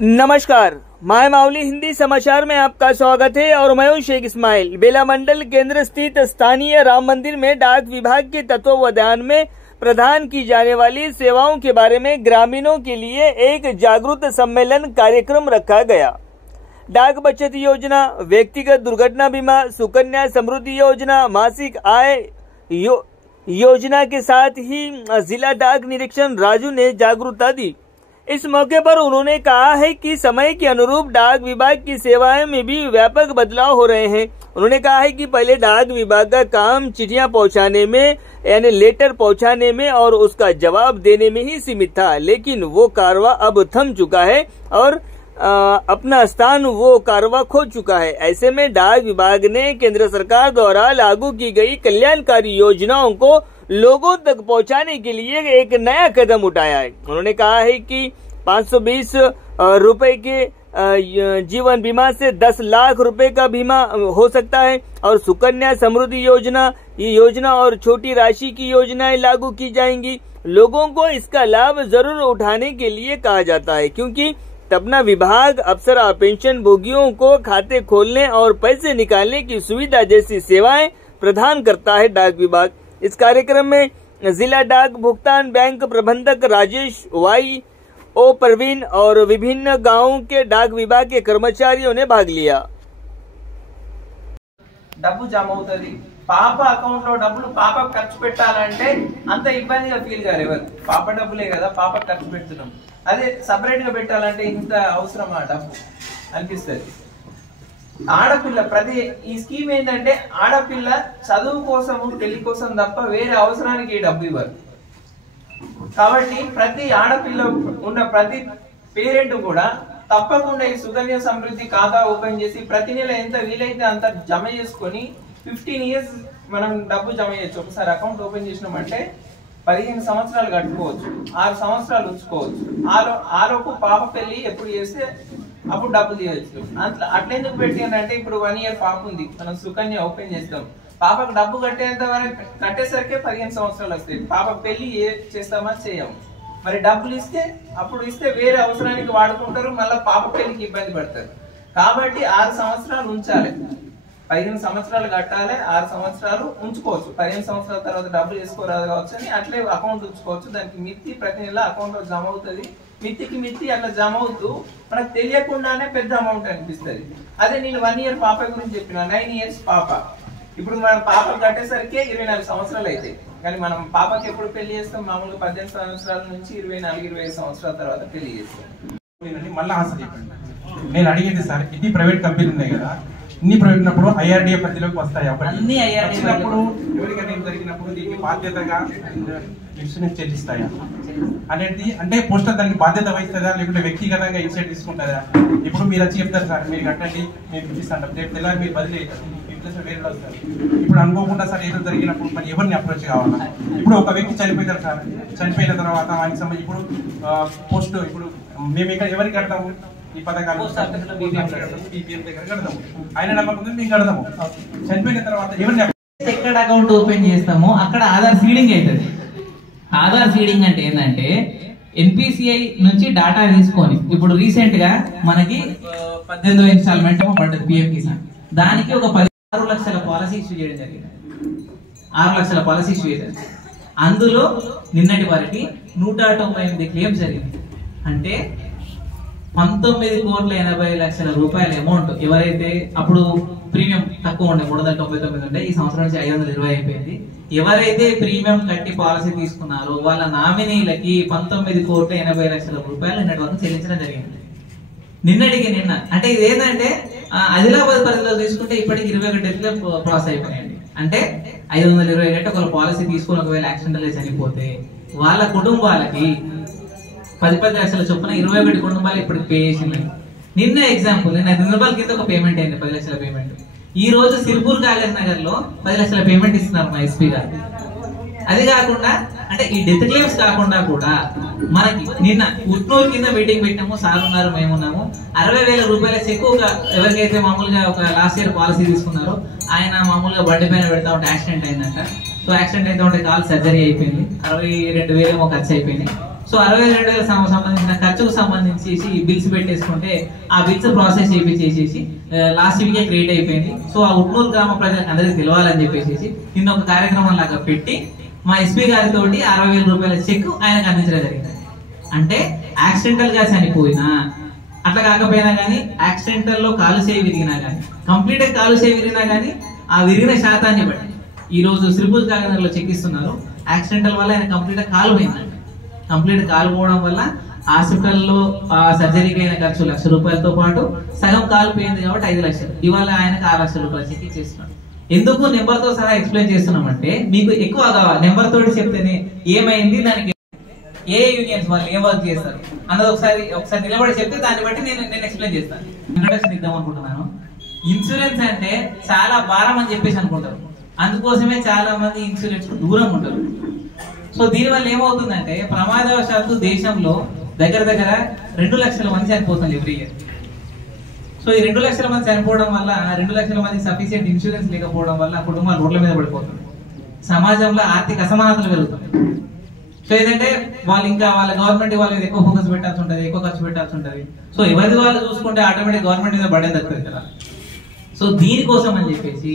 नमस्कार, माय मावली हिंदी समाचार में आपका स्वागत है और मैं हूं शेख इस्माइल। बेला मंडल केंद्र स्थित स्थानीय राम मंदिर में डाक विभाग के तत्वावधान में प्रदान की जाने वाली सेवाओं के बारे में ग्रामीणों के लिए एक जागरूकता सम्मेलन कार्यक्रम रखा गया। डाक बचत योजना, व्यक्तिगत दुर्घटना बीमा, सुकन्या समृद्धि योजना, मासिक आय योजना के साथ ही जिला डाक निरीक्षक राजू ने जागरूकता दी। इस मौके पर उन्होंने कहा है कि समय के अनुरूप डाक विभाग की सेवाएं में भी व्यापक बदलाव हो रहे हैं। उन्होंने कहा है कि पहले डाक विभाग का काम चिट्ठियां पहुंचाने में यानी लेटर पहुंचाने में और उसका जवाब देने में ही सीमित था, लेकिन वो कारवा अब थम चुका है और अपना स्थान वो कारवा खो चुका है। ऐसे में डाक विभाग ने केंद्र सरकार द्वारा लागू की गई कल्याणकारी योजनाओं को लोगों तक पहुंचाने के लिए एक नया कदम उठाया है। उन्होंने कहा है कि 520 रुपए के जीवन बीमा से 10 लाख रुपए का बीमा हो सकता है और सुकन्या समृद्धि योजना, ये योजना और छोटी राशि की योजनाएं लागू की जाएंगी। लोगों को इसका लाभ जरूर उठाने के लिए कहा जाता है, क्योंकि तबना विभाग अप्सरा पेंशन भोगियों को खाते खोलने और पैसे निकालने की सुविधा जैसी सेवाएं प्रदान करता है डाक विभाग। इस कार्यक्रम में जिला डाक भुगतान बैंक प्रबंधक राजेश वाई ओ परवीन और विभिन्न गांवों के डाक विभाग के कर्मचारियों ने भाग लिया। డబ్బు జమ అవుతది పాప అకౌంట్ లో డబ్బులు పాప ఖర్చు పెట్టాలంటే అంత ఇబ్బందిగా ఫీల్ గారు ఎవరు పాప డబ్బులే కదా పాప ఖర్చు పెడుతున్నాం అదే సెపరేట్ గా పెట్టాలంటే ఇంత అవసరమా డబ్బు అనిపిస్తది। ఆడపిల్ల ప్రతి ఈ స్కీమ్ ఏంటంటే ఆడపిల్ల చదువు కోసం పెళ్లి కోసం తప్ప వేరే అవసరానికి డబ్బు ఇవ్వరు కాబట్టి ప్రతి ఆడపిల్ల ఉన్న ప్రతి పేరెంట్ కూడా తప్పకుండా ఈ సుకన్య సమృద్ధి ఖాతా ఓపెన్ చేసి ప్రతి నెల ఎంత వీలైతే అంత జమ చేసుకొని 15 ఇయర్స్ మనం డబ్బు జమ చేయొచ్చు। ఒకసారి అకౌంట్ ఓపెన్ చేసినామంటే 15 సంవత్సరాలు కట్టుకోవచ్చు, 6 సంవత్సరాలు ఉంచుకోవచ్చు। ఆలోపు పాప పెళ్లి ఎప్పుడు చేస్తే అప్పుడు డబ్బు తీయచ్చు। అట్లెందుకు పెట్టిందంటే ఇప్పుడు 1 ఇయర్ పాప ఉంది, మనం సుకన్య ఓపెన్ చేస్తాం, పాపకు డబ్బు కట్టేంత వరకు కట్టేసరికి 15 సంవత్సరాలు వస్తాయి। పాప పెళ్లి చేస్తామా చేయము, మరి డబ్బులు ఇస్తే అప్పుడు ఇస్తే వేరే అవసరానికి వాడుకుంటారు, మళ్ళీ పాప పెళ్లికి ఇబ్బంది పడతారు। కాబట్టి 6 సంవత్సరాలు ఉంచాలి, 15 సంవత్సరాలు కట్టాలి, 6 సంవత్సరాలు ఉంచుకోవచ్చు। 15 సంవత్సరాల తర్వాత డబ్బులు వేసుకోరాదు కావచ్చు అని అట్లే అకౌంట్ ఉంచుకోవచ్చు। దానికి మిత్తి ప్రతి నెల అకౌంట్ లో జమ అవుతుంది, మిత్తికి మిత్తి అట్లా జమ అవుతూ మనకు తెలియకుండానే పెద్ద అమౌంట్ అనిపిస్తుంది। అదే నేను 1 ఇయర్ పాప గురించి చెప్పిన, 9 ఇయర్స్ పాప ఇప్పుడు మన పాప కట్టేసరికి 24 సంవత్సరాలు అవుతాయి, కానీ మనం పాపకి ఎప్పుడు పెళ్లి చేస్తాం మామూలుగా 18 సంవత్సరాల నుంచి 24-25 సంవత్సరాల తర్వాత పెళ్లి చేస్తాం। మళ్ళీ ఆశ చెప్పండి, నేను అడిగేది సార్, ఇది ప్రైవేట్ కంపెనీ ఉన్నాయి కదా, ఇన్ని ప్రైవేట్ ఉన్నప్పుడు ఐఆర్డీఏ పరిధిలోకి వస్తాయి, వచ్చినప్పుడు ఎవరికైనా జరిగినప్పుడు దీనికి బాధ్యతగా ఇన్సూరెన్స్ చెల్లిస్తాయా అనేది, అంటే పోస్టర్ దానికి బాధ్యత వహిస్తుందా లేకుంటే వ్యక్తిగతంగా ఇన్సూరెన్స్ తీసుకుంటుందా? ఇప్పుడు మీరు వచ్చి చెప్తారు సార్ మీరు కట్టండి నేను ఇప్పిస్తాను, రేపు తెల్లారి మీరు బదిలీ వేరే వస్తారు। ఇప్పుడు అనుకోకుండా సార్ ఏదో జరిగినప్పుడు మరి ఎవరిని అప్రోచ్ కావాలా? ఇప్పుడు ఒక వ్యక్తి చనిపోతారు సార్, చనిపోయిన తర్వాత ఆయనకి సంబంధించి ఇప్పుడు పోస్ట్ ఇప్పుడు మేము ఇక్కడ ఎవరికి కడతాము ఈ పథకాలు బీపీఎం దగ్గర కడతాము, ఆయన నమ్మకం మేము కడతాము, చనిపోయిన తర్వాత ఎవరిని ఎక్కడ అకౌంట్ ఓపెన్ చేస్తామో అక్కడ ఆధార్ సీడింగ్ అవుతుంది। ఆధార్ సీడింగ్ అంటే ఏంటంటే ఎన్పిసిఐ నుంచి డాటా తీసుకొని ఇప్పుడు రీసెంట్ గా మనకి 18వ ఇన్స్టాల్మెంట్ పడ్డది పిఎం కిసాన్, దానికి ఒక 6 లక్షల పాలసీ ఇష్యూ చేయడం జరిగింది। 6 లక్షల పాలసీ ఇష్యూ చేశారు, అందులో నిన్నటి వరకు 198 క్లెయిమ్స్ జరిగింది। అంటే 19,80,00,000 రూపాయల అమౌంట్ ఎవరైతే అప్పుడు ప్రీమియం తక్కువ ఉండే 399 ఉండే, ఈ సంవత్సరం నుంచి 520 అయిపోయింది। ఎవరైతే ప్రీమియం కట్టి పాలసీ తీసుకున్నారో వాళ్ళ నామినీలకి 19,80,00,000 రూపాయలు నిన్నటి వరకు చెల్లించడం జరిగింది। నిన్నటికి నిన్న అంటే ఇది ఏంటంటే ఆదిలాబాద్ పరిధిలో తీసుకుంటే ఇప్పటికి 21 డెత్లు ప్రాసెస్ అయిపోయాయండి। అంటే 520 గంట ఒక పాలసీ తీసుకుని ఒకవేళ యాక్సిడెంటల్ చనిపోతే వాళ్ళ కుటుంబాలకి 10 లక్షల చొప్పున 21 కుటుంబాలు ఇప్పటికి పే చేసినాయి। నిన్న ఎగ్జాంపుల్ నిన్న 2 రూపాయల కింద ఒక పేమెంట్ అయింది, 10 లక్షల పేమెంట్। ఈ రోజు సిర్పూర్ కాగజ్ నగర్ లో 10 లక్షల పేమెంట్ ఇస్తున్నారు మా ఎస్పీ గారు। అది కాకుండా అంటే ఈ డెత్ క్లెయిమ్స్ కాకుండా కూడా మనకి నిన్న ఉట్నూరు కింద మీటింగ్ పెట్టాము, సార్ ఉన్నారు మేమున్నాము, 60,000 రూపాయల చెక్ ఎవరికైతే మామూలుగా ఒక లాస్ట్ ఇయర్ పాలసీ తీసుకున్నారో ఆయన మామూలుగా బండి పైన పెడతా ఉంటే యాక్సిడెంట్ అయిందంట। సో యాక్సిడెంట్ అయితే ఉంటే కాల్ సర్జరీ అయిపోయింది, 62,000 ఖర్చు అయిపోయింది। సో 62,000 సంబంధించిన ఖర్చుకు సంబంధించి బిల్స్ పెట్టేసుకుంటే ఆ బిల్స్ ప్రాసెస్ చేసేసి లాస్ట్ వీకే క్రియేట్ అయిపోయింది. సో ఆ ఉట్నూరు గ్రామ ప్రజలకు అందరికీ తెలియాలని చెప్పేసి నిన్న ఒక కార్యక్రమం లాగా పెట్టి మా ఎస్పీ గారితో 60,000 రూపాయల చెక్ ఆయనకు అందించడం జరిగింది. అంటే యాక్సిడెంటల్ గా చనిపోయినా, అట్లా కాకపోయినా కానీ యాక్సిడెంటల్ లో కాలు చేయి విరిగినా కానీ, కంప్లీట్ గా కాలు చేయి విరిగినా కానీ ఆ విరిగిన శాతాన్ని బట్టి ఈ రోజు శ్రీపుల్ కాగనర్ లో చెక్ ఇస్తున్నారు. యాక్సిడెంటల్ వల్ల ఆయన కంప్లీట్ గా కాలు పోయిందండి. కంప్లీట్ కాలు పోవడం వల్ల హాస్పిటల్లో సర్జరీకి అయిన ఖర్చు 1,00,000 రూపాయలతో పాటు సగం కాలు పోయింది కాబట్టి 5 లక్షలు. ఇవాళ ఆయనకు 6 లక్షల రూపాయలు చెక్ ఇచ్చేస్తున్నాడు. ఎందుకు నెంబర్ తో సహా ఎక్స్ప్లెయిన్ చేస్తున్నామంటే మీకు ఎక్కువ నెంబర్ తోటి చెప్తేనే ఏమైంది, దానికి ఏ యూనియన్స్ వాళ్ళు ఏం వర్క్ చేస్తారు అన్నది ఒకసారి నిలబడి చెప్తే దాన్ని బట్టి నేను ఎక్స్ప్లెయిన్ చేస్తాను. ఇంట్రడక్షన్ ఇద్దాం అనుకుంటున్నాను. ఇన్సూరెన్స్ అంటే చాలా భారం అని చెప్పేసి అనుకుంటారు. అందుకోసమే చాలా మంది ఇన్సూరెన్స్ కు దూరం ఉంటారు. సో దీనివల్ల ఏమవుతుందంటే ప్రమాదవశాత్తు దేశంలో దగ్గర 2 లక్షల మంది చనిపోతుంది ఎవ్రీ ఇయర్. సో ఈ 2 లక్షల మంది చనిపోవడం వల్ల 2 లక్షల మంది సఫిషియెంట్ ఇన్సూరెన్స్ లేకపోవడం వల్ల కుటుంబాలు రోడ్ల మీద పడిపోతుంది. సమాజంలో ఆర్థిక అసమానతలు పెరుగుతుంది. సో ఏంటంటే వాళ్ళు ఇంకా వాళ్ళ గవర్నమెంట్ వాళ్ళ మీద ఎక్కువ ఫోకస్ పెట్టాల్సి ఉంటుంది, ఎక్కువ ఖర్చు పెట్టాల్సి ఉంటుంది. సో ఎవరిది వాళ్ళు చూసుకుంటే ఆటోమేటిక్ గవర్నమెంట్ మీద బర్డెన్ తగ్గుతుంది కదా. సో దీనికోసం అని చెప్పేసి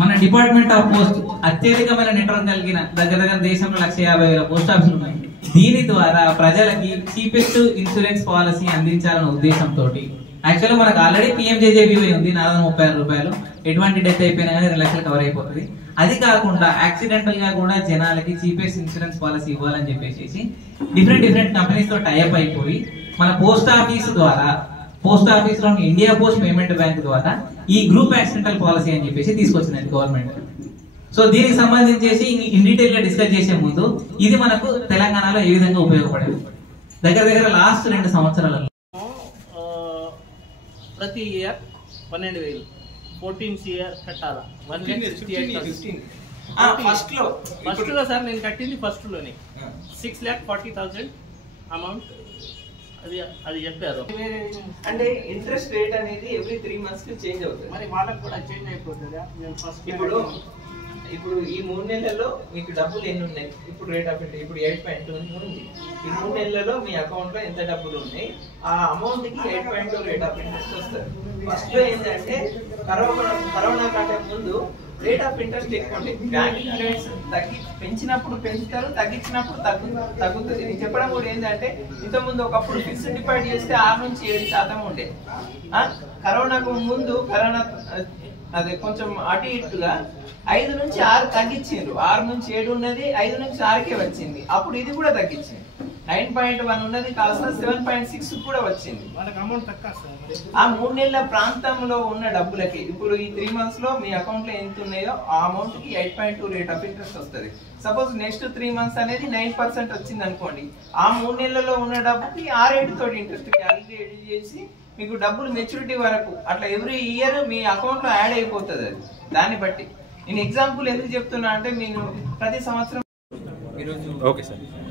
మన డిపార్ట్మెంట్ ఆఫ్ పోస్ట్ అత్యధికమైన నెట్వర్క్ కలిగిన దగ్గర దేశంలో 150,000 పోస్ట్ ఆఫీసులు ఉన్నాయి. దీని ద్వారా ప్రజలకి చీపెస్ట్ ఇన్సూరెన్స్ పాలసీ అందించాలన్న ఉద్దేశంతో యాక్చువల్గా మనకు ఆల్రెడీ PMJJBY ఉంది 436 రూపాయలు. ఎటువంటి డెత్ అయిపోయినా కానీ 2 లక్షలు కవర్ అయిపోతుంది. అది కాకుండా యాక్సిడెంటల్ గా కూడా జనాలకి చీపెస్ట్ ఇన్సూరెన్స్ పాలసీ ఇవ్వాలని చెప్పేసి డిఫరెంట్ కంపెనీస్ తో టైఅప్ అయిపోయి మన పోస్ట్ ఆఫీస్ ద్వారా, పోస్ట్ ఆఫీస్ లోని ఇండియా పోస్ట్ పేమెంట్ బ్యాంక్ ద్వారా ఈ గ్రూప్ యాక్సిడెంటల్ పాలసీ అని చెప్పేసి తీసుకొచ్చింది గవర్నమెంట్. సో దీనికి సంబంధించి ఇన్ డీటెయిల్ గా డిస్కస్ చేసే ముందు ఇది మనకు తెలంగాణలో ఏ విధంగా ఉపయోగపడేది దగ్గర లాస్ట్ 2 సంవత్సరాలలో ప్రతి ఇయర్ 12,000 14 CR కట్టాలా. 1,68,000 ఫస్ట్ లో సార్ నేను కట్టింది ఫస్ట్ లోనే 6,40,000 అమౌంట్ అది చెప్పారు. అంటే ఇంట్రెస్ట్ రేట్ అనేది ఎవ్రీ 3 months కి చేంజ్ అవుతుంది. మరి వాళ్ళకి కూడా చేంజ్ అయిపోతుందా? ఇప్పుడు ఈ 3 నెలల్లో మీకు డబ్బులు ఎన్ని ఉన్నాయి? ఇప్పుడు రేట్ ఆఫ్ ఇంట్రెస్ట్ ఇప్పుడు 8.2 ఉంది. ఈ 3 నెలల్లో మీ అకౌంట్ లో ఎంత డబ్బులు ఉన్నాయి ఆ అమౌంట్ కి 8.2 రేట్ ఆఫ్ ఇంట్రెస్ట్ వస్తుంది. ఫస్ట్ లో ఏంటంటే కరోనా కంటే ముందు రేట్ ఆఫ్ ఇంట్రెస్ట్ ఎక్కువ ఉంటాయి. బ్యాంకింగ్ రేట్స్ పెంచినప్పుడు పెంచుతారు, తగ్గించినప్పుడు తగ్గుతుంది. నేను చెప్పడం కూడా ఏంటంటే ఇంతకుముందు ఒకప్పుడు ఫిక్స్డ్ డిపాజిట్ చేస్తే 6 నుంచి 7% ఉండేది. కరోనాకు ముందు అదే కొంచెం అటు ఇటుగా 5 నుంచి 6 తగ్గించారు. 6 నుంచి 7 ఉన్నది 5 నుంచి 6కే వచ్చింది. అప్పుడు ఇది కూడా తగ్గించింది. 9.1 ఉన్నది కాస్త 7.6 కూడా వచ్చింది. ఆ 3 నెలల ప్రాంతంలో ఉన్న డబ్బులకి ఇప్పుడు ఈ 3 months లో మీ అకౌంట్ లో ఎంత ఉన్నాయో ఆ అమౌంట్ కి 8.2 రేట్ ఆఫ్ ఇంట్రెస్ట్ వస్తుంది. సపోజ్ నెక్స్ట్ 3 months అనేది 9% వచ్చింది అనుకోండి. ఆ 3 నెలల్లో ఉన్న డబ్బుకి ఆ రేటు తోటి ఇంట్రెస్ట్ క్యాలిక్యులేట్ చేసి మీకు డబ్బులు మెచ్యూరిటీ వరకు అట్లా ఎవ్రీ ఇయర్ మీ అకౌంట్ లో యాడ్ అయిపోతుంది. అది దాన్ని బట్టి నేను ఎగ్జాంపుల్ ఎందుకు చెప్తున్నా అంటే మీరు ప్రతి సంవత్సరం ఈరోజు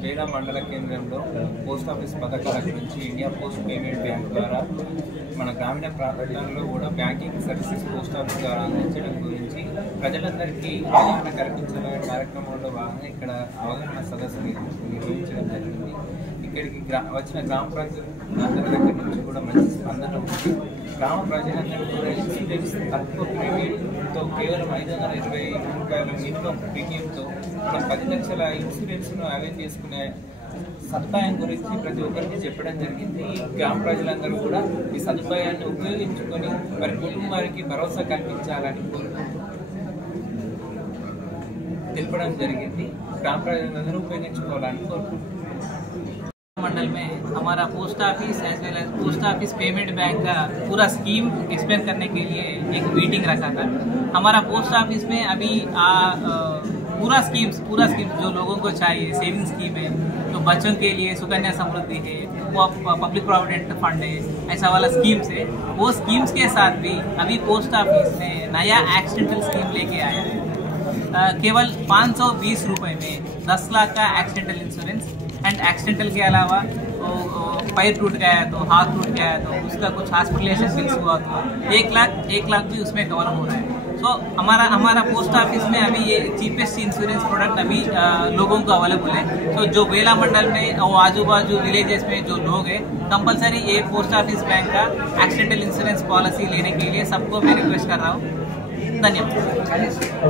బేడా మండల కేంద్రంలో పోస్ట్ ఆఫీస్ పథకాల గురించి ఇండియా పోస్ట్ పేమెంట్ బ్యాంక్ ద్వారా మన గ్రామీణ ప్రాంతాల్లో కూడా బ్యాంకింగ్ సర్వీసెస్ పోస్ట్ ఆఫీస్ ద్వారా అందించడం గురించి ప్రజలందరికీ అవగాహన కల్పించాలనే కార్యక్రమంలో భాగంగా ఇక్కడ అవగాహన సదస్సు నిర్వహించడం జరిగింది. ఇక్కడికి వచ్చిన గ్రామ ప్రజలందరి దగ్గర నుంచి కూడా మంచి స్పందన ఉంది. గ్రామ ప్రజలందరూ కూడా ఇన్సూరెన్స్ తక్కువ ప్రీమియంతో కేవలం 520 రూపాయల మినిమం ప్రీమియంతో మనం 10 లక్షల ఇన్సూరెన్స్ను అవైల్ చేసుకునే సదుపాయం గురించి ప్రతి ఒక్కరికి చెప్పడం జరిగింది. గ్రామ ప్రజలందరూ కూడా ఈ సదుపాయాన్ని ఉపయోగించుకొని వారి కుటుంబానికి భరోసా కల్పించాలని తెలపడం జరిగింది. గ్రామ ప్రజలందరూ ఉపయోగించుకోవాలని కోరుకుంటున్నాం. मंडल में हमारा post office as well as post office payment bank का पूरा स्कीम एक्सप्लेन करने के लिए एक मीटिंग रखा था. हमारा पोस्ट ऑफिस में अभी पूरा स्कीम्स जो लोगों को चाहिए, सेविंग स्कीम है, तो बच्चों के लिए सुकन्या समृद्धि है, वो पब्लिक प्रोविडेंट फंड है, ऐसा वाला स्कीम्स है. वो स्कीम्स के साथ भी अभी पोस्ट ऑफिस ने नया एक्सीडेंटल स्कीम लेके आया है. केवल 520 रुपये में 10 लाख का एक्सीडेंटल इंश्योरेंस एंड एक्सीडेंटल के अलावा पैर टूट गया तो हाथ टूट गया तो उसका कुछ हॉस्पिटलाइजेशन बिल्स हुआ तो 1 लाख भी उसमें कवर हो रहा है. सो हमारा पोस्ट ऑफिस में अभी ये चीपेस्ट इंश्योरेंस प्रोडक्ट अभी लोगों को अवेलेबल है। सो जो बेला मंडल में और आजू बाजू विलेजेस में जो लोग हैं कंपलसरी ये पोस्ट ऑफिस बैंक का एक्सीडेंटल इंश्योरेंस पॉलिसी लेने के लिए सबको मैं रिक्वेस्ट कर रहा हूँ। धन्यवाद।